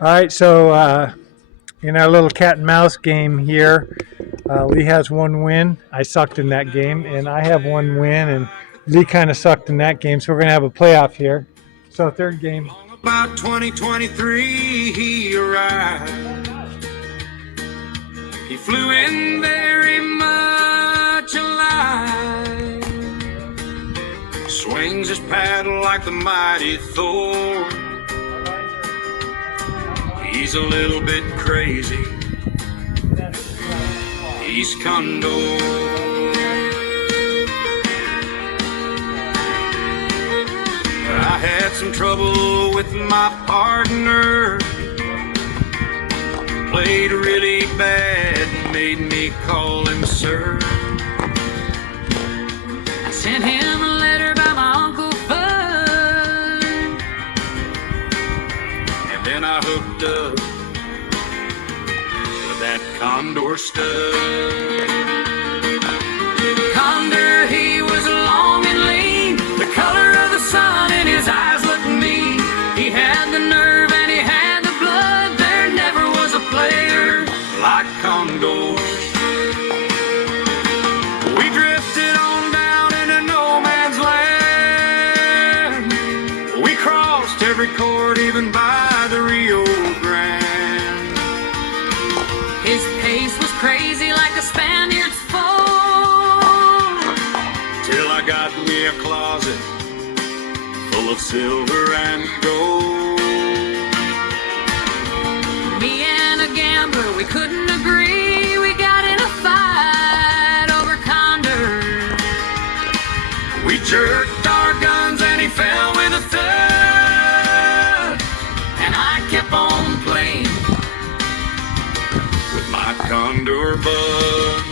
All right, so in our little cat and mouse game here, Lee has one win. I sucked in that game, and I have one win, and Lee kind of sucked in that game. So we're gonna have a playoff here. So third game. About 2023, he arrived. He flew in very much alive. Swings his paddle like the mighty Thor. He's a little bit crazy. He's Condor. I had some trouble with my partner. Played really bad and made me call him sir. I sent him a letter by my Uncle Bud, and then I hooked up with that Condor stud. Condor, he was long and lean, the color of the sun in his eyes looked mean. He had the nerve and he had the blood. There never was a player like Condor. We drifted on down into no man's land. We crossed every court, even by the Rio Grande. His pace was crazy like a Spaniard's fall, till I got me a closet full of silver and gold. Me and a gambler, we couldn't agree. We got in a fight over Condor. We jerked our guns and he fell with a thud. And I kept on playing with my Condor bug.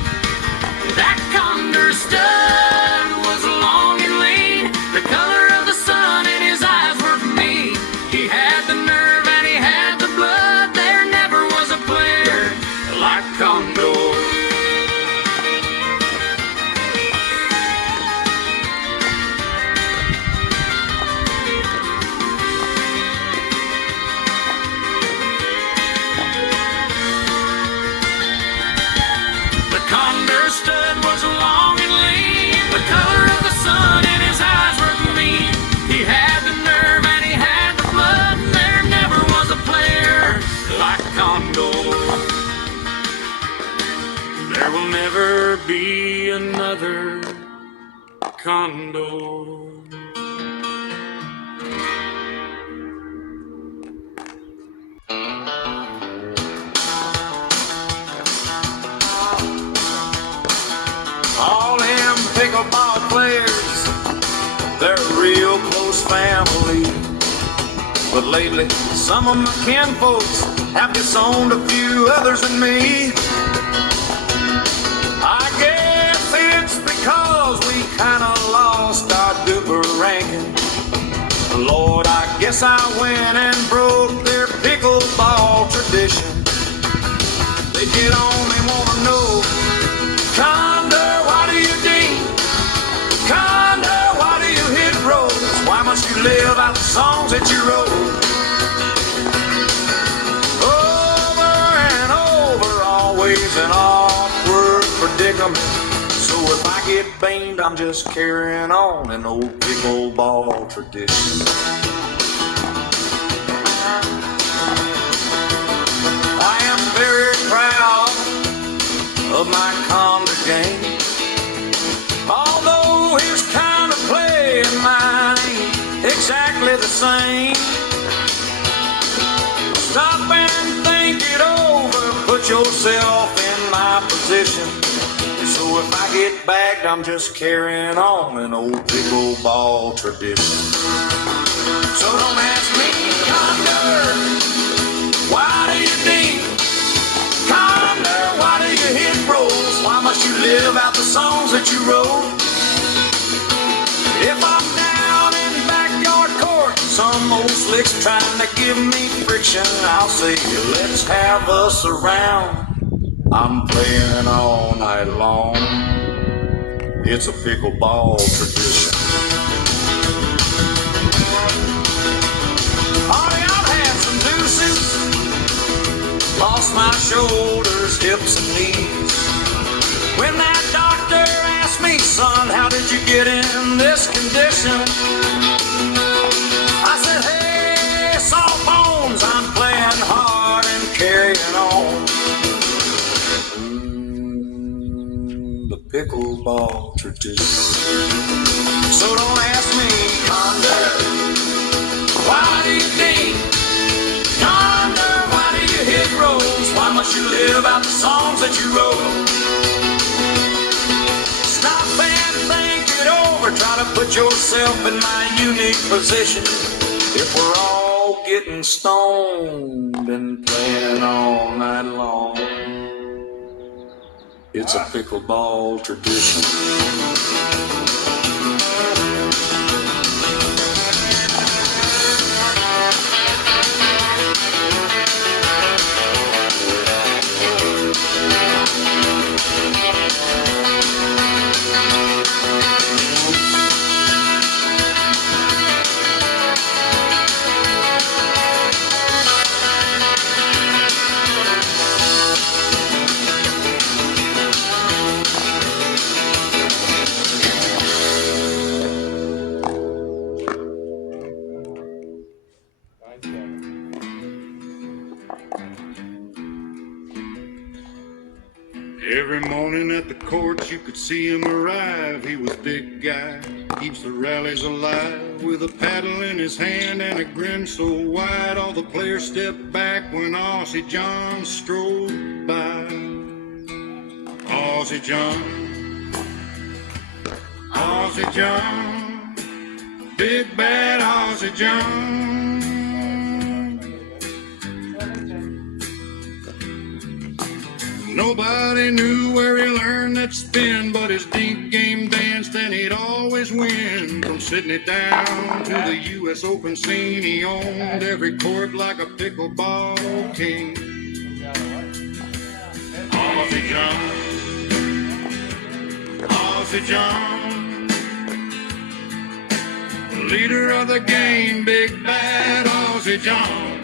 That Condor stud was long and lean, the color of the sun in his eyes were mean. He had the nerve and he had the blood. There never was a player like Condor. The Condor stud was long and lean, the color of the sun in his eyes were mean. He had the nerve and he had the blood. There never was a player like Condor. There will never be another Condor. All them pickleball players, they're a real close family. But lately, some of my kinfolks have disowned a few others than me. I guess it's because we kinda lost our duper ranking. Lord, I guess I went and broke their pickleball tradition. They get on, they wanna know, Condor, why do you ding? Condor, why do you hit rolls? Why must you live out the songs that you wrote? Over and over, always an awkward predicament. So if I get banged, I'm just carrying on an old pickleball tradition. I am very proud of my Condor game, although his kind of play and mine ain't exactly the same. Stop and think it over, put yourself in my position. So if I get bagged, I'm just carrying on an old pickleball tradition. So don't ask me, Condor, why do you ding? Condor, why do you hit rolls? Why must you live out the songs that you wrote? If I'm down in backyard court, some old slick's trying to give me friction, I'll say, let's have us around. I'm playing all night long. It's a pickleball tradition. Oh, yeah, I've had some deuces did you get in this condition? I said, hey, soft bones, I'm playing hard and carrying on. The pickleball tradition. So don't ask me, Condor, why do you think? Condor, why do you hit roads? Why must you live out the songs that you wrote? Stop and think it over. Try to put yourself in my unique position. If we're all getting stoned and playing all night long, it's a pickleball tradition. Every morning at the courts you could see him arrive. He was a big guy, keeps the rallies alive, with a paddle in his hand and a grin so wide. All the players stepped back when Aussie John strolled by. Aussie John, Aussie John, big bad Aussie John. Nobody knew where he learned that spin, but his deep game danced and he'd always win. From Sydney down to the U.S. Open scene, he owned every court like a pickleball king. Aussie John, Aussie John, leader of the game, big bad Aussie John.